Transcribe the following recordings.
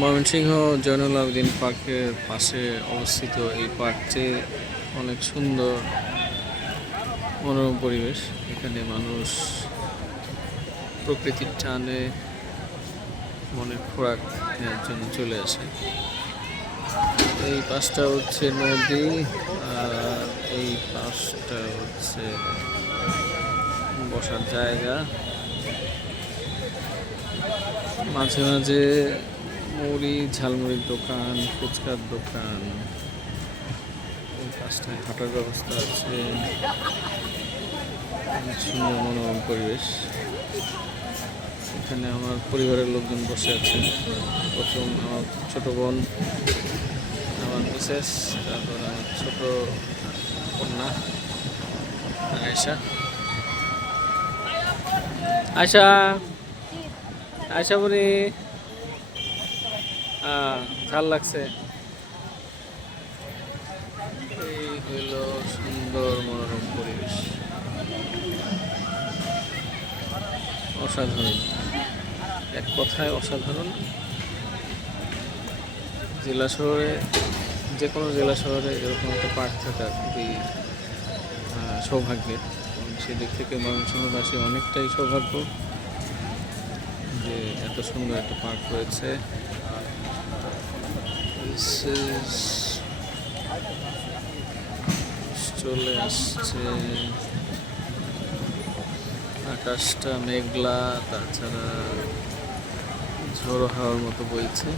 ময়মনসিংহ জয়নুল আবেদিন পার্কের পাশে অবস্থিত এই পার্কটি অনেক সুন্দর মনোরম পরিবেশ। এখানে মানুষ প্রকৃতির টানে মনের খোরাক নেওয়ার জন্য চলে আসে। এই পাশটা হচ্ছে নদী আর এই পাশটা হচ্ছে বসার জায়গা। মাঝে মাঝে মুড়ি ঝালমুড়ির দোকান, ফুচকার দোকান, এই পাশটায় হাঁটার ব্যবস্থা আছে। সুন্দর মনোরম পরিবেশ। এখানে আমার পরিবারের লোকজন বসে আছেন। প্রথম আমার ছোট বোন, আমার মিসেস, তারপর আমার ছোট কন্যা আয়েশা। আয়শা আয়শা বলি ঝাল লাগছে। এই হইল সুন্দর মনোরম পরিবেশ, অসাধারণ, এক কথায় অসাধারণ। জেলা শহরে, যে কোনো জেলা শহরে এরকম একটা পার্ক থাকা খুবই সৌভাগ্যের। সেদিক থেকে ময়মনসিংহবাসী অনেকটাই সৌভাগ্য যে এত সুন্দর একটা পার্ক রয়েছে। চলে আসছে, আকাশটা মেঘলা, তাছাড়া ঝোড়ো হাওয়ার মতো বইছে।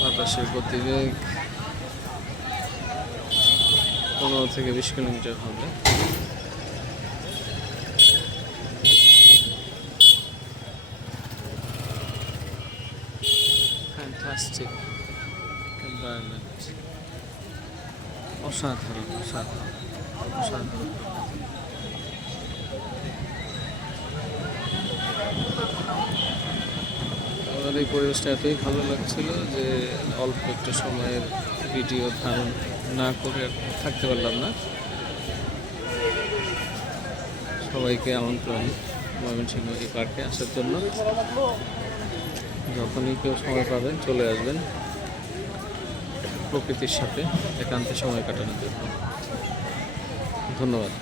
বাতাসের গতিবেগ 15 থেকে 20 কিলোমিটার হবে। ফ্যান্টাস্টিক এনভায়রনমেন্ট, অসাধারণ অসাধারণ অসাধারণ। আমাদের এই পরিবেশটা এতই ভালো লাগছিল যে অল্প একটা সময়ের ভিডিও ধারণ না করে থাকতে পারলাম না। সবাইকে আমন্ত্রণ ময়মনসিংহ এই পার্কে আসার জন্য। যখনই কেউ সময় পাবেন চলে আসবেন প্রকৃতির সাথে একান্তে সময় কাটানোর জন্য। ধন্যবাদ।